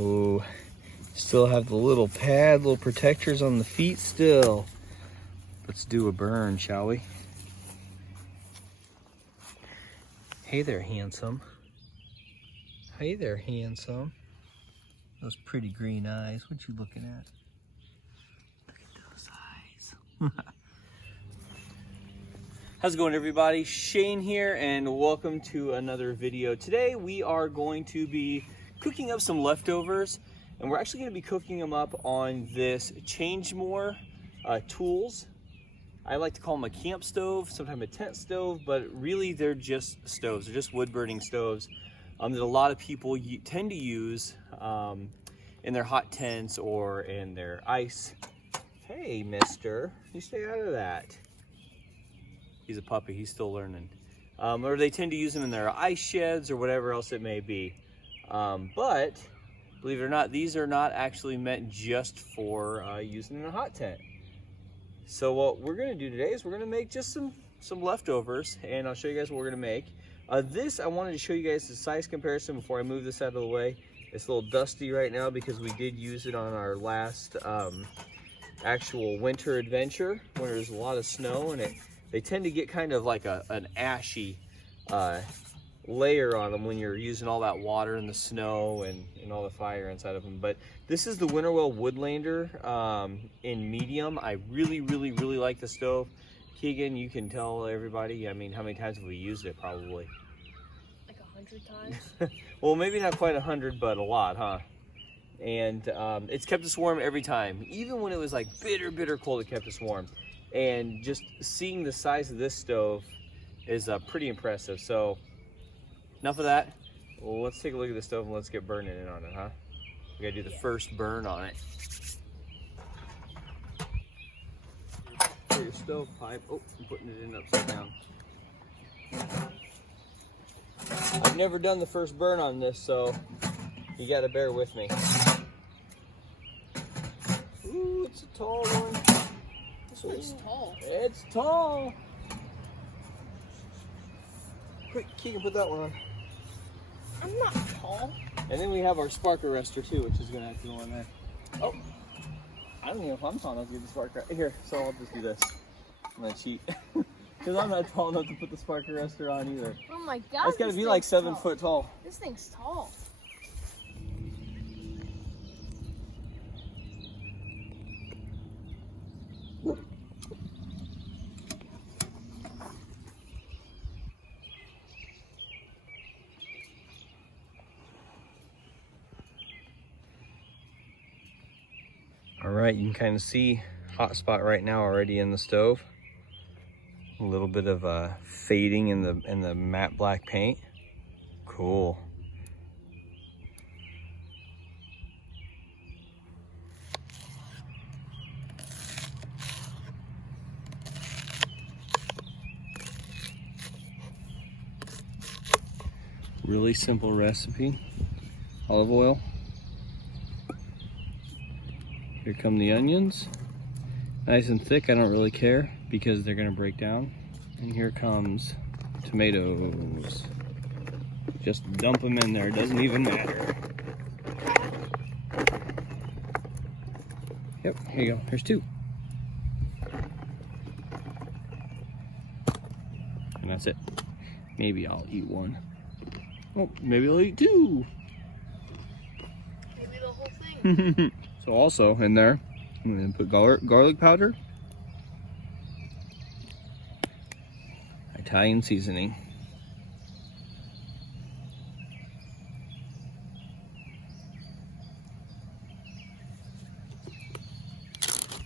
Oh, still have the little pad, little protectors on the feet still. Let's do a burn, shall we? Hey there, handsome. Hey there, handsome. Those pretty green eyes. What you looking at? Look at those eyes. How's it going, everybody? Shane here, and welcome to another video. Today we are going to be cooking up some leftovers, and we're actually going to be cooking them up on this Changemoore Tools. I like to call them a camp stove, sometimes a tent stove, but really they're just stoves. They're just wood burning stoves that a lot of people tend to use in their hot tents or in their ice. Hey, mister, you stay out of that. He's a puppy, he's still learning. Or they tend to use them in their ice sheds or whatever else it may be. But believe it or not, these are not actually meant just for using in a hot tent. So what we're gonna do today is we're gonna make just some leftovers, and I'll show you guys what we're gonna make. This, I wanted to show you guys the size comparison before I move this out of the way. It's a little dusty right now because we did use it on our last actual winter adventure when there's a lot of snow, and they tend to get kind of like an ashy layer on them when you're using all that water and the snow and all the fire inside of them. But this is the Winterwell Woodlander in medium. I really like the stove. Keegan, you can tell everybody, I mean, how many times have we used it? Probably like 100 times. Well, maybe not quite 100, but a lot, huh? And it's kept us warm every time. Even when it was like bitter cold, it kept us warm. And just seeing the size of this stove is pretty impressive. So enough of that. Well, let's take a look at the stove and let's get burning in on it, huh? We gotta do the first burn on it. For your stovepipe. Oh, I'm putting it in upside down. I've never done the first burn on this, so you gotta bear with me. Ooh, it's a tall one. It's tall. It's tall. Quick, Keegan, put that one on. I'm not tall. And then we have our spark arrestor too, which is gonna have to go on there. Oh, I don't even know if I'm tall enough to get the spark arrestor. Here, so I'll just do this. I'm gonna cheat. Because I'm not tall enough to put the spark arrestor on either. Oh my god. It's gotta be like 7 foot tall. This thing's tall. All right, you can kind of see hot spot right now already in the stove. A little bit of fading in the matte black paint. Cool. Really simple recipe. Olive oil. Here come the onions. Nice and thick, I don't really care because they're gonna break down. And here comes tomatoes. Just dump them in there, it doesn't even matter. Yep, here you go, here's 2. And that's it. Maybe I'll eat 1. Oh, maybe I'll eat 2. Maybe the whole thing. So also in there, I'm gonna put garlic powder, Italian seasoning,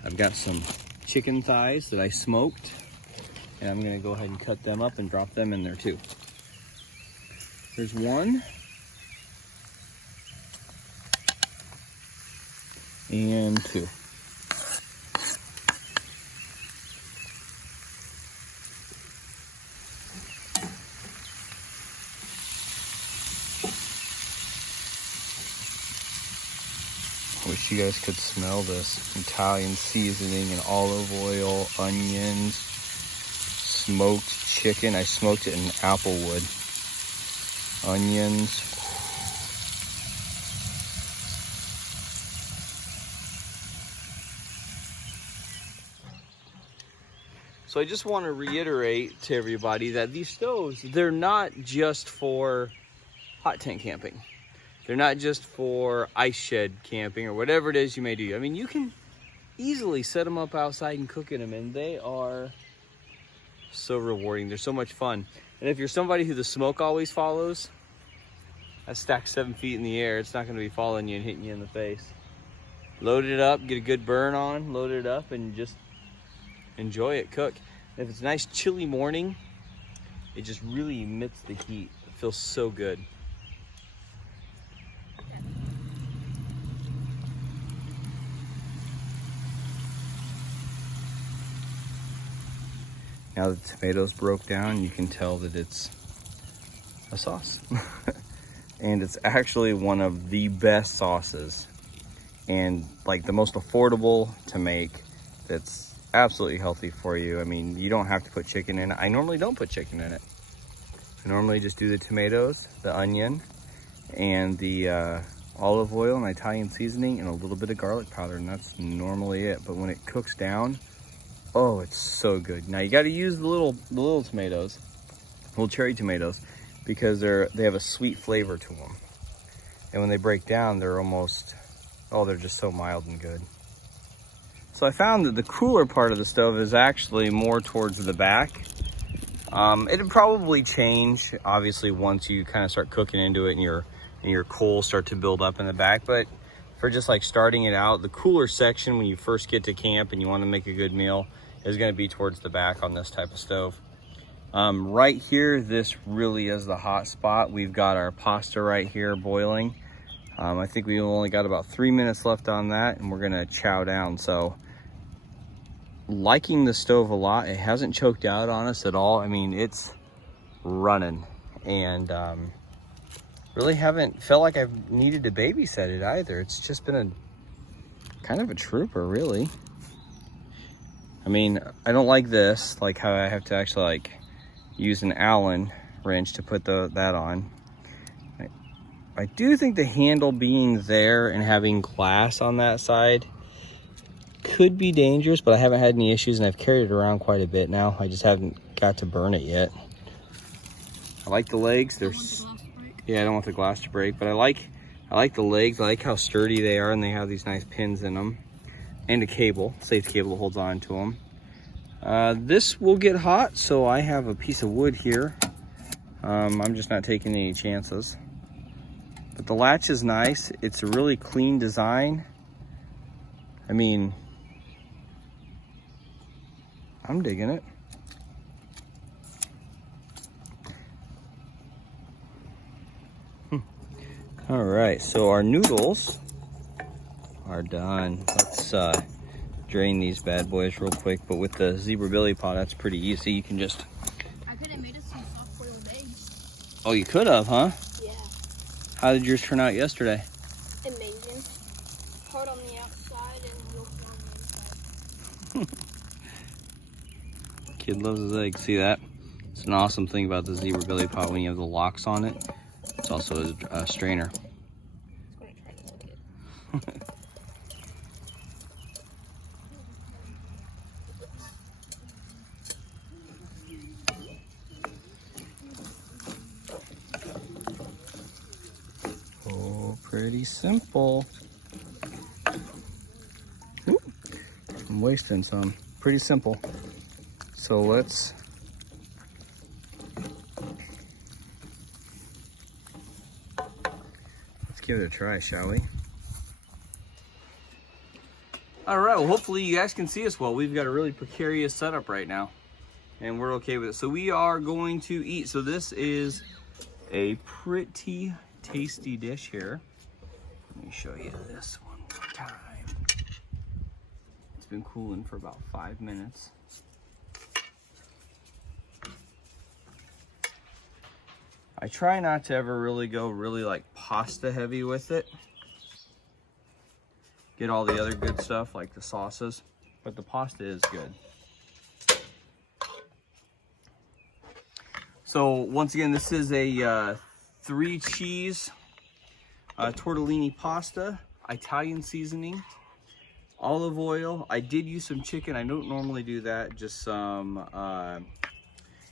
I've got some chicken thighs that I smoked, and I'm gonna go ahead and cut them up and drop them in there too. There's 1. And 2. I wish you guys could smell this Italian seasoning and olive oil, onions, smoked chicken. I smoked it in applewood. Onions. So I just want to reiterate to everybody that these stoves, they're not just for hot tent camping. They're not just for ice shed camping or whatever it is you may do. I mean, you can easily set them up outside and cook in them, and they are so rewarding. They're so much fun. And if you're somebody who the smoke always follows, that's stacked 7 feet in the air. It's not going to be following you and hitting you in the face. Load it up, get a good burn on, load it up, and just enjoy it, cook. And if it's a nice chilly morning, it just really emits the heat. It feels so good. Now the tomatoes broke down, you can tell that it's a sauce. And it's actually one of the best sauces and like the most affordable to make, that's absolutely healthy for you. I mean, you don't have to put chicken in it. I normally don't put chicken in it. I normally just do the tomatoes, the onion, and the olive oil and Italian seasoning and a little bit of garlic powder, and that's normally it. But when it cooks down, oh, it's so good. Now you got to use the little tomatoes, little cherry tomatoes, because they have a sweet flavor to them. And when they break down, they're almost, oh, they're just so mild and good. So I found that the cooler part of the stove is actually more towards the back. It'd probably change, obviously, once you kind of start cooking into it and your coals start to build up in the back. But for just like starting it out, the cooler section when you first get to camp and you want to make a good meal is going to be towards the back on this type of stove. Right here, this really is the hot spot. We've got our pasta right here boiling. I think we only got about 3 minutes left on that, and we're gonna chow down. So liking the stove a lot. It hasn't choked out on us at all. I mean, it's running, and really haven't felt like I've needed to babysit it either. It's just been a kind of a trooper, really. I mean, I don't like this, like how I have to actually like use an Allen wrench to put that on. I do think the handle being there and having glass on that side could be dangerous, but I haven't had any issues and I've carried it around quite a bit now. I just haven't got to burn it yet. I like the legs. Yeah, I don't want the glass to break, but I like the legs. I like how sturdy they are, and they have these nice pins in them. And a cable, safety cable that holds on to them. This will get hot, so I have a piece of wood here. I'm just not taking any chances. But the latch is nice. It's a really clean design. I mean, I'm digging it. All right, so our noodles are done. Let's drain these bad boys real quick. But with the zebra billy pot, that's pretty easy. You can just... I could have made us some soft-boiled eggs. Oh, you could have, huh? Yeah. How did yours turn out yesterday? Amazing. Hard on the outside and milky on the inside. Kid loves his eggs. See that? It's an awesome thing about the zebra billy pot when you have the locks on it. It's also a strainer. I was going to try to look it. Oh, pretty simple. Ooh, I'm wasting some. Pretty simple. So let's give it a try, shall we? All right, well, hopefully you guys can see us well. We've got a really precarious setup right now, and we're okay with it. So we are going to eat. So this is a pretty tasty dish here. Let me show you this one more time. It's been cooling for about 5 minutes. I try not to ever really go like pasta heavy with it. Get all the other good stuff like the sauces, but the pasta is good. So once again, this is a 3 cheese tortellini pasta, Italian seasoning, olive oil. I did use some chicken. I don't normally do that. Just some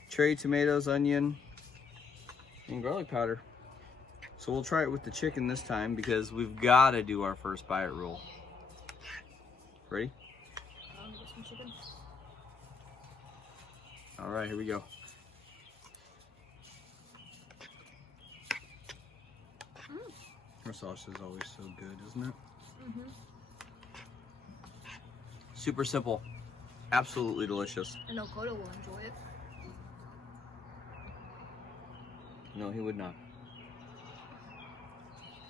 cherry tomatoes, onion, and garlic powder. So we'll try it with the chicken this time because we've got to do our first bite rule. Ready? Get some chicken. All right, here we go. Our sauce is always so good, isn't it? Mm-hmm. Super simple. Absolutely delicious. I know Koda will enjoy it. No, he would not.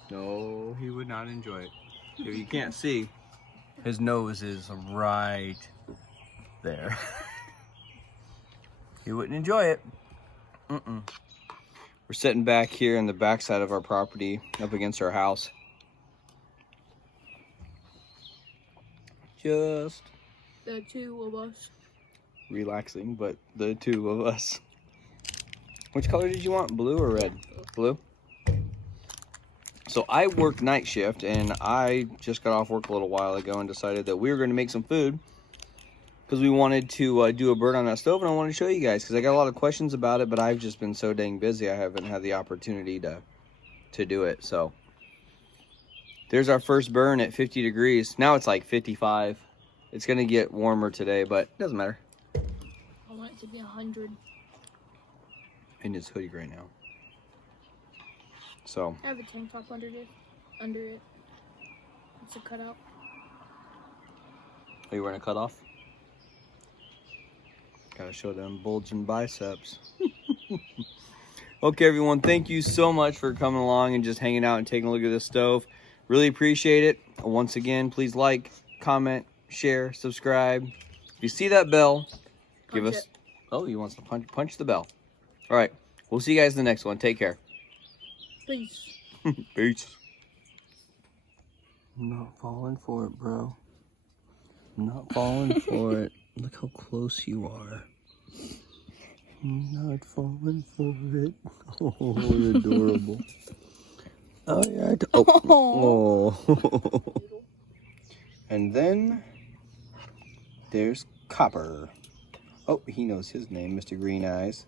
No, he would not enjoy it. If you can't see, his nose is right there. He wouldn't enjoy it. Mm-mm. We're sitting back here in the backside of our property, up against our house. Just The two of us. relaxing, but the two of us. Which color did you want? Blue or red? Blue. So I work night shift, and I just got off work a little while ago and decided that we were going to make some food because we wanted to do a burn on that stove, and I wanted to show you guys because I got a lot of questions about it, but I've just been so dang busy I haven't had the opportunity to do it. So there's our first burn at 50 degrees. Now it's like 55. It's going to get warmer today, but it doesn't matter. I want it to be 100. In his hoodie right now. So I have a tank top under it. It's a cutout. are you wearing a cutoff? Gotta show them bulging biceps. Okay, everyone, thank you so much for coming along and just hanging out and taking a look at this stove. Really appreciate it. Once again, please like, comment, share, subscribe. If you see that bell, give us... Oh, he wants to punch the bell. All right, we'll see you guys in the next one. Take care. Peace. Peace. I'm not falling for it, bro. I'm not falling for it. Look how close you are. I'm not falling for it. Oh, you're adorable. Oh, yeah. Oh. And then there's Copper. Oh, he knows his name, Mr. Green Eyes.